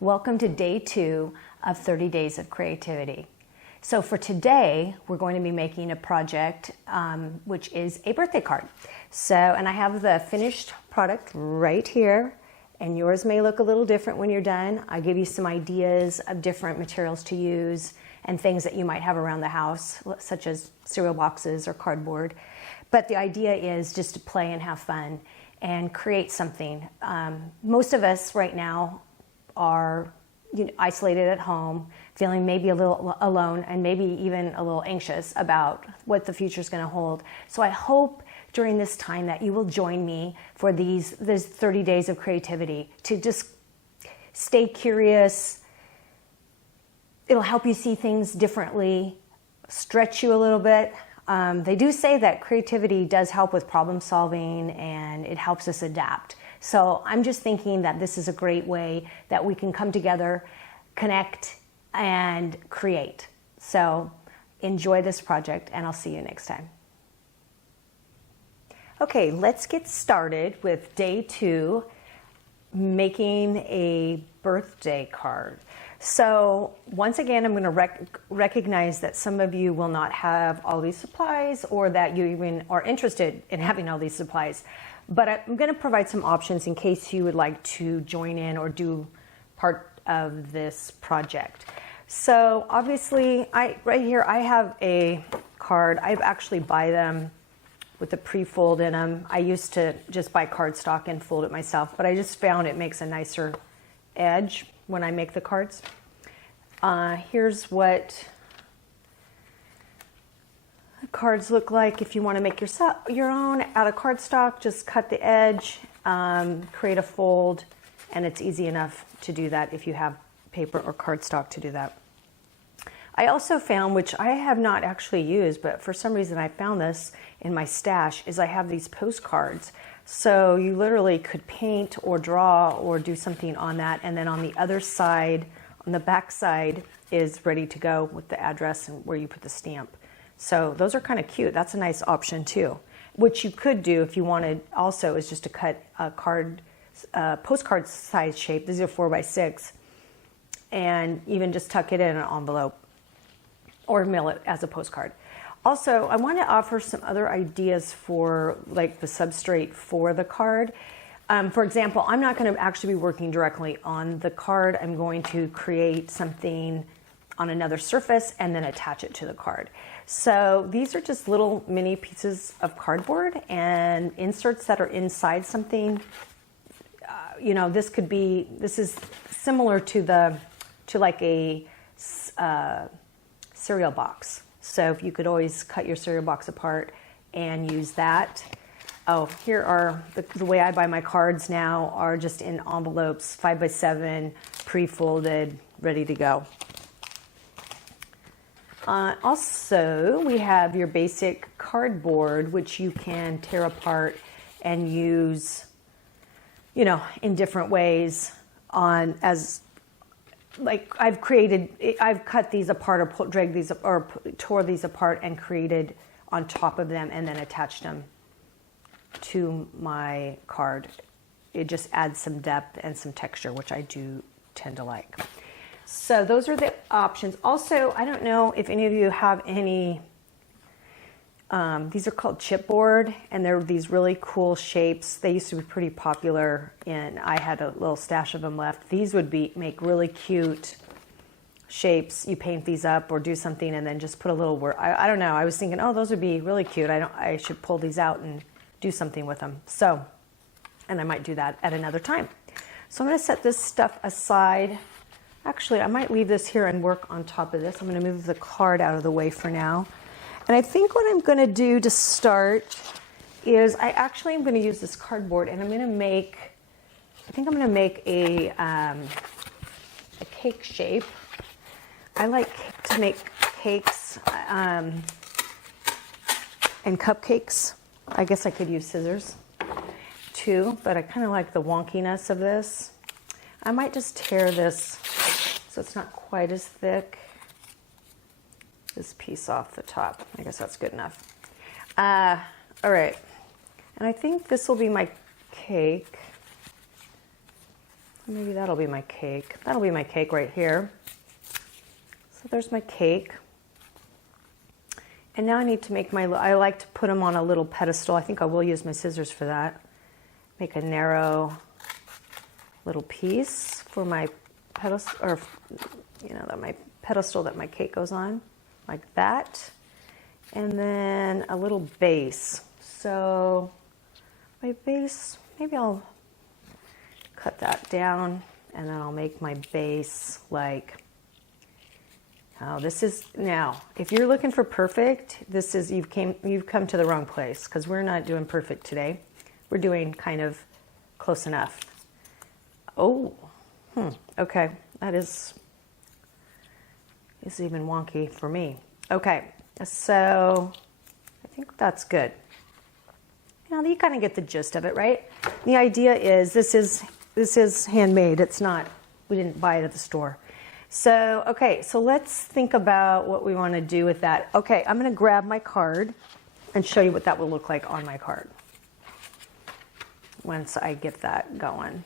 Welcome to day 2 of 30 Days of Creativity. So for today, we're going to be making a project which is a birthday card. And I have the finished product right here, and yours may look a little different when you're done. I give you some ideas of different materials to use and things that you might have around the house, such as cereal boxes or cardboard. But the idea is just to play and have fun and create something. Most of us right now are isolated at home, feeling maybe a little alone and maybe even a little anxious about what the future is going to hold. So I hope during this time that you will join me for these 30 days of creativity to just stay curious. It'll help you see things differently, stretch you a little bit. They do say that creativity does help with problem solving and it helps us adapt. So I'm just thinking that this is a great way that we can come together, connect, and create. So enjoy this project, and I'll see you next time. Okay, let's get started with day 2, making a birthday card. So once again, I'm going to recognize that some of you will not have all these supplies, or that you even are interested in having all these supplies. But I'm going to provide some options in case you would like to join in or do part of this project. So obviously, right here I have a card. I actually buy them with the pre-fold in them. I used to just buy cardstock and fold it myself, but I just found it makes a nicer edge when I make the cards. Here's what cards look like. If you want to make your own out of cardstock, just cut the edge, create a fold, and it's easy enough to do that if you have paper or cardstock to do that. I also found, which I have not actually used, but for some reason I found this in my stash, is I have these postcards. So you literally could paint or draw or do something on that, and then on the other side, on the back side, is ready to go with the address and where you put the stamp. So those are kind of cute. That's a nice option too. What you could do if you wanted also is just to cut a postcard size shape. These are 4x6, and even just tuck it in an envelope or mail it as a postcard. Also, I want to offer some other ideas for like the substrate for the card. For example, I'm not going to actually be working directly on the card. I'm going to create something on another surface and then attach it to the card. So these are just little mini pieces of cardboard and inserts that are inside something. This is similar to like a cereal box. So if you could always cut your cereal box apart and use that. Oh, here are the way I buy my cards now are just in envelopes, 5x7, pre-folded, ready to go. Also, we have your basic cardboard, which you can tear apart and use, in different ways. I've cut these apart or dragged these or tore these apart and created on top of them and then attached them to my card. It just adds some depth and some texture, which I do tend to like. So those are the options. Also, I don't know if any of you have any, these are called chipboard, and they're these really cool shapes. They used to be pretty popular, and I had a little stash of them left. These would make really cute shapes. You paint these up or do something and then just put a little word. I don't know. I was thinking, oh, those would be really cute. I should pull these out and do something with them. So, and I might do that at another time. So I'm going to set this stuff aside. Actually, I might leave this here and work on top of this. I'm going to move the card out of the way for now. And I think what I'm going to do to start is I actually am going to use this cardboard, and I'm going to make a cake shape. I like to make cakes and cupcakes. I guess I could use scissors too, but I kind of like the wonkiness of this. I might just tear this so it's not quite as thick. This piece off the top. I guess that's good enough. All right. And I think this will be my cake. Maybe that'll be my cake. That'll be my cake right here. So there's my cake. And now I need to make I like to put them on a little pedestal. I think I will use my scissors for that. Make a narrow little piece for my pedestal, or my pedestal that my cake goes on, like that. And then a little base. So my base, maybe I'll cut that down, and then I'll make my base like, oh, this is, now, if you're looking for perfect, this is, you've come to the wrong place, because we're not doing perfect today. We're doing kind of close enough. Oh, okay, that is even wonky for me. Okay, so I think that's good. Now you kind of get the gist of it, right? The idea is this is handmade. It's not, we didn't buy it at the store. So, okay, so let's think about what we want to do with that. Okay, I'm going to grab my card and show you what that will look like on my card once I get that going.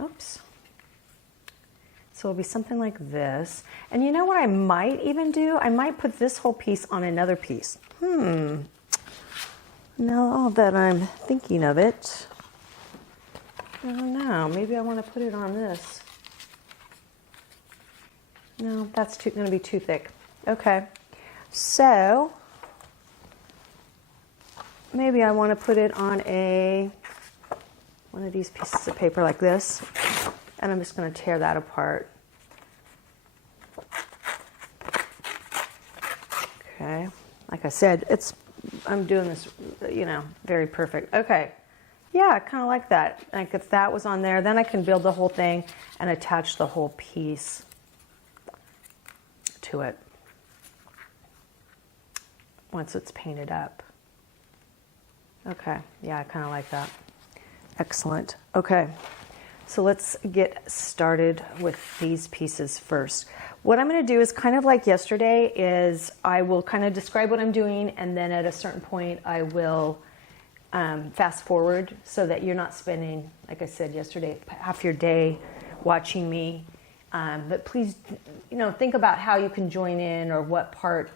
Oops. So it'll be something like this. And you know what I might even do? I might put this whole piece on another piece. Now that I'm thinking of it, I don't know. Maybe I want to put it on this. No, that's going to be too thick. Okay. So maybe I want to put it on one of these pieces of paper like this. And I'm just going to tear that apart. Okay. Like I said, I'm doing this, very perfect. Okay. Yeah, I kind of like that. Like if that was on there, then I can build the whole thing and attach the whole piece to it once it's painted up. Okay. Yeah, I kind of like that. Excellent. Okay. So let's get started with these pieces first. What I'm going to do is kind of like yesterday is I will kind of describe what I'm doing, and then at a certain point I will fast forward so that you're not spending, like I said yesterday, half your day watching me. But please, think about how you can join in or what part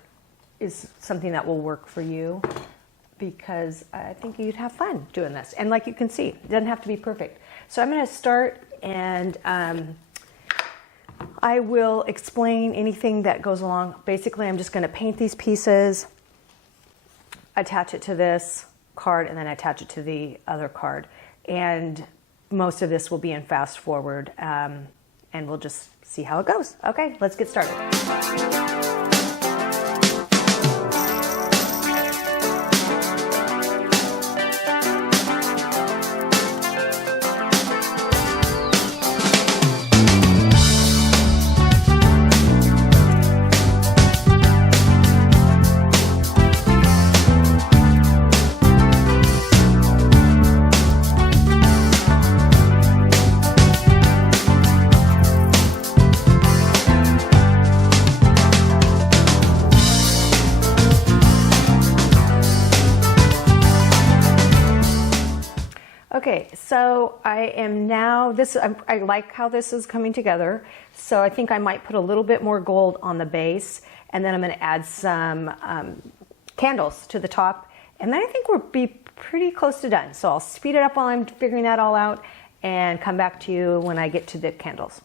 is something that will work for you, because I think you'd have fun doing this. And like you can see, it doesn't have to be perfect. So I'm going to start, and I will explain anything that goes along. Basically, I'm just going to paint these pieces, attach it to this card, and then attach it to the other card. And most of this will be in fast forward, and we'll just see how it goes. Okay, let's get started. Okay, so I am now, I like how this is coming together. So I think I might put a little bit more gold on the base, and then I'm going to add some candles to the top. And then I think we'll be pretty close to done. So I'll speed it up while I'm figuring that all out and come back to you when I get to the candles.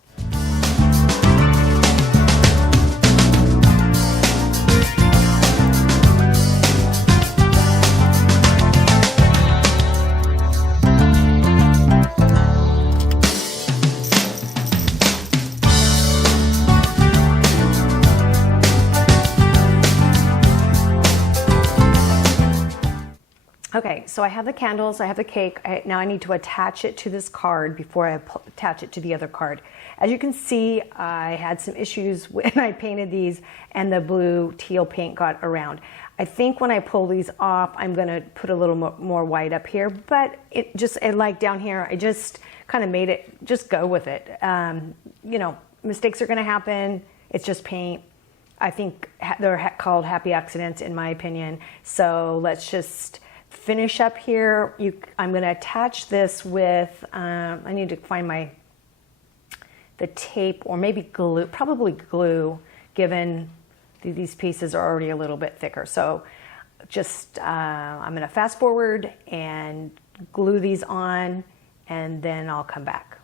Okay, so I have the candles, I have the cake. Now I need to attach it to this card before I attach it to the other card. As you can see, I had some issues when I painted these and the blue teal paint got around. I think when I pull these off, I'm gonna put a little more white up here, but it like down here, I just kind of made it, just go with it. Mistakes are gonna happen. It's just paint. I think they're called happy accidents in my opinion. So let's just finish up here, I'm going to attach this with, I need to find the tape or maybe glue, probably glue, given these pieces are already a little bit thicker. So just, I'm going to fast forward and glue these on, and then I'll come back.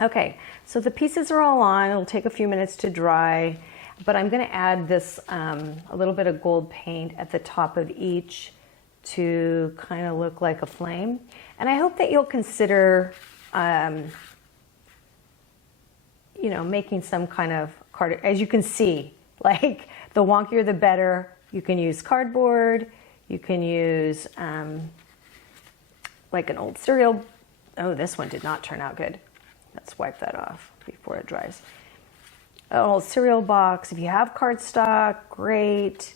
Okay, so the pieces are all on. It'll take a few minutes to dry, but I'm going to add this, a little bit of gold paint at the top of each to kind of look like a flame. And I hope that you'll consider, you know, making some kind of card. As you can see, like the wonkier the better. You can use cardboard. You can use like an old cereal. Oh, this one did not turn out good. Let's wipe that off before it dries. An old cereal box. If you have cardstock, great.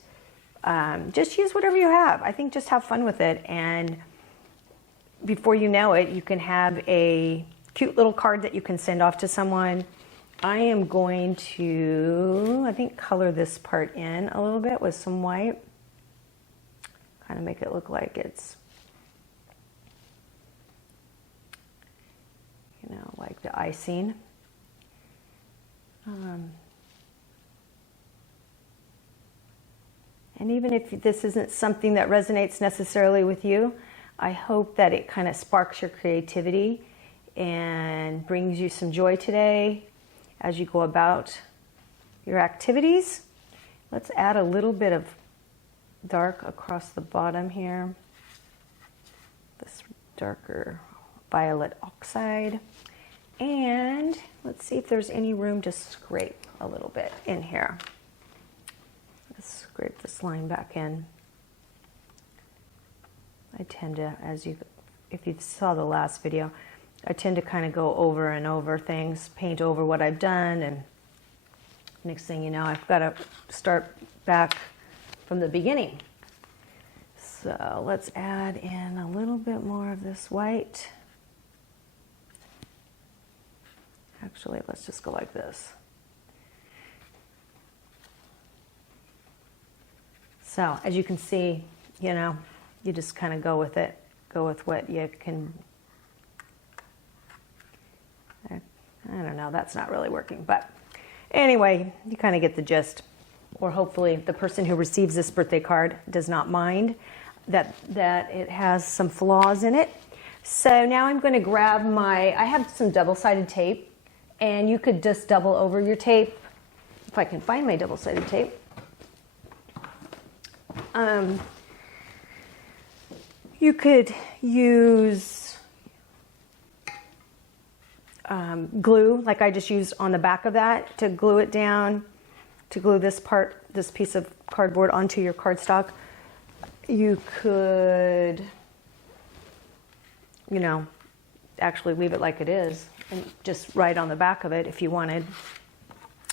Just use whatever you have. I think just have fun with it, and before you know it, you can have a cute little card that you can send off to someone. I am going to, I think, color this part in a little bit with some white. Kind of make it look like it's, you know, like the icing. And even if this isn't something that resonates necessarily with you, I hope that it kind of sparks your creativity and brings you some joy today as you go about your activities. Let's add a little bit of dark across the bottom here. This darker violet oxide. And let's see if there's any room to scrape a little bit in here. Let's scrape this line back in. I tend to, if you saw the last video, I tend to kind of go over and over things, paint over what I've done, and next thing you know, I've got to start back from the beginning. So let's add in a little bit more of this white. Actually, let's just go like this. So as you can see, you know, you just kind of go with it. Go with what you can. I don't know, that's not really working. But anyway, you kind of get the gist. Or hopefully the person who receives this birthday card does not mind that it has some flaws in it. So now I'm going to grab I have some double-sided tape. And you could just double over your tape, if I can find my double-sided tape. You could use glue, like I just used on the back of that, to glue it down, to glue this piece of cardboard onto your cardstock. You could, you know, actually leave it like it is and just write on the back of it if you wanted.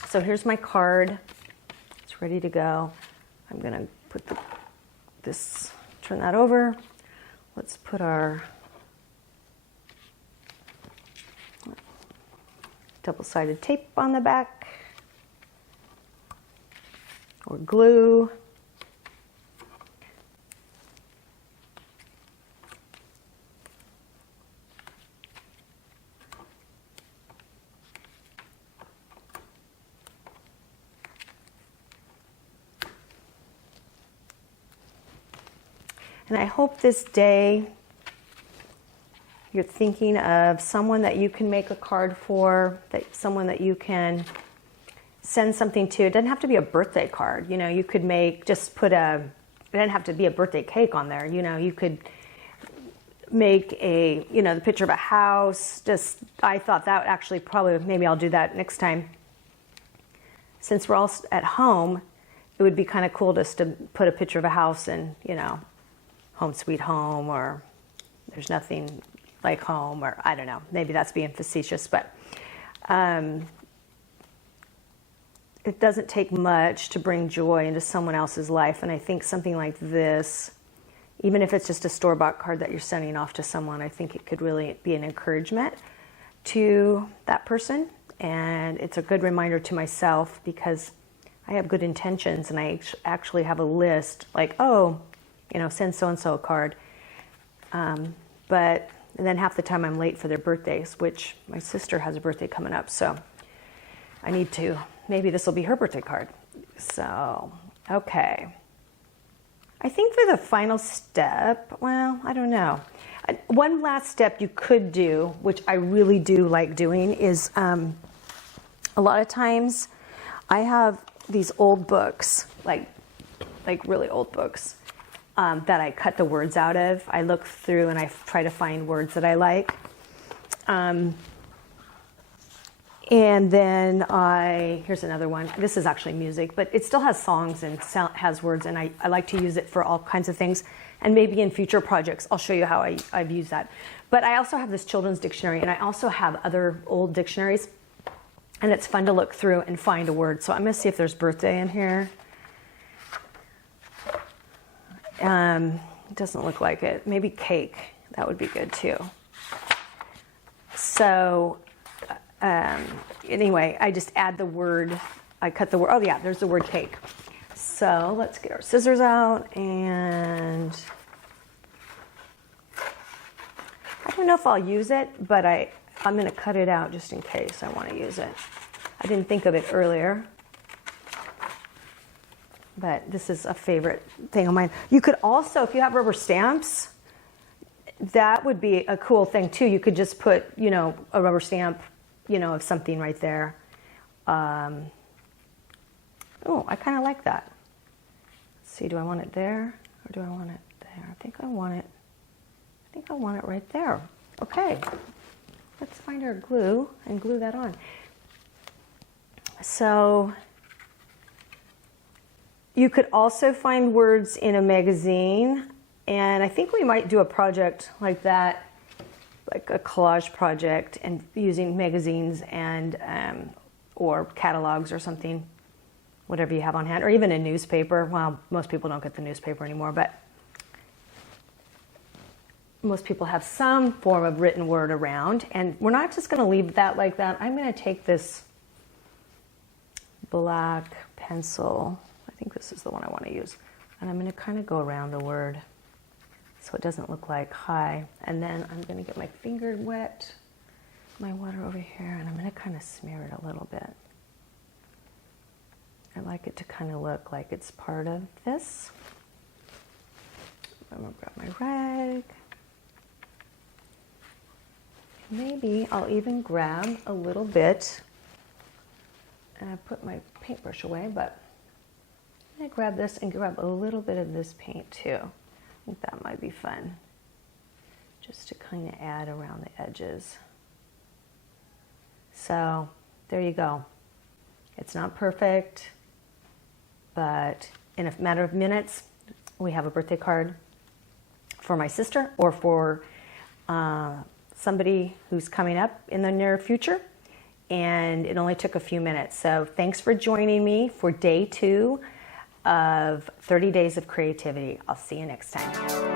So here's my card. It's ready to go. I'm going to put turn that over. Let's put our double-sided tape on the back, or glue. And I hope this day you're thinking of someone that you can make a card for, someone that you can send something to. It doesn't have to be a birthday card. You know, you could it doesn't have to be a birthday cake on there. You know, you could make the picture of a house. I thought that actually maybe I'll do that next time. Since we're all at home, it would be kind of cool just to put a picture of a house and, you know, Home Sweet Home, or There's Nothing Like Home, or I don't know, maybe that's being facetious, but it doesn't take much to bring joy into someone else's life, and I think something like this Even if it's just a store-bought card that you're sending off to someone, I think it could really be an encouragement to that person. And it's a good reminder to myself, because I have good intentions and I actually have a list like, oh, you know, send so-and-so a card. But and then half the time I'm late for their birthdays, which my sister has a birthday coming up. So I need to, maybe this will be her birthday card. So, okay. I think for the final step, well, I don't know. One last step you could do, which I really do like doing, is a lot of times I have these old books, like really old books, that I cut the words out of. I look through and I try to find words that I like. And then here's another one. This is actually music, but it still has songs and has words, and I like to use it for all kinds of things. And maybe in future projects, I'll show you how I've used that. But I also have this children's dictionary, and I also have other old dictionaries, and it's fun to look through and find a word. So I'm going to see if there's birthday in here. It doesn't look like it. Maybe cake. That would be good too. So anyway, I just add the word. I cut the word. Oh yeah, there's the word cake. So let's get our scissors out, and I don't know if I'll use it, but I'm going to cut it out just in case I want to use it. I didn't think of it earlier, but this is a favorite thing of mine. You could also, if you have rubber stamps, that would be a cool thing too. You could just put, you know, a rubber stamp, you know, of something right there. Oh, I kind of like that. Let's see, do I want it there or do I want it there? I think I want it right there. Okay, let's find our glue and glue that on. So you could also find words in a magazine, and I think we might do a project like that, like a collage project, and using magazines and or catalogs or something, whatever you have on hand, or even a newspaper. Well, most people don't get the newspaper anymore, but most people have some form of written word around, and we're not just going to leave that like that. I'm going to take this black pencil. I think this is the one I want to use, and I'm going to kind of go around the word so it doesn't look like hi. And then I'm going to get my finger wet, my water over here, and I'm going to kind of smear it a little bit. I like it to kind of look like it's part of this. I'm going to grab my rag. Maybe I'll even grab a little bit, and I put my paintbrush away, but I'm going to grab this and grab a little bit of this paint too. I think that might be fun, just to kind of add around the edges. So there you go. It's not perfect, but in a matter of minutes, we have a birthday card for my sister or for somebody who's coming up in the near future. And it only took a few minutes. So thanks for joining me for day 2 of 30 Days of Creativity. I'll see you next time.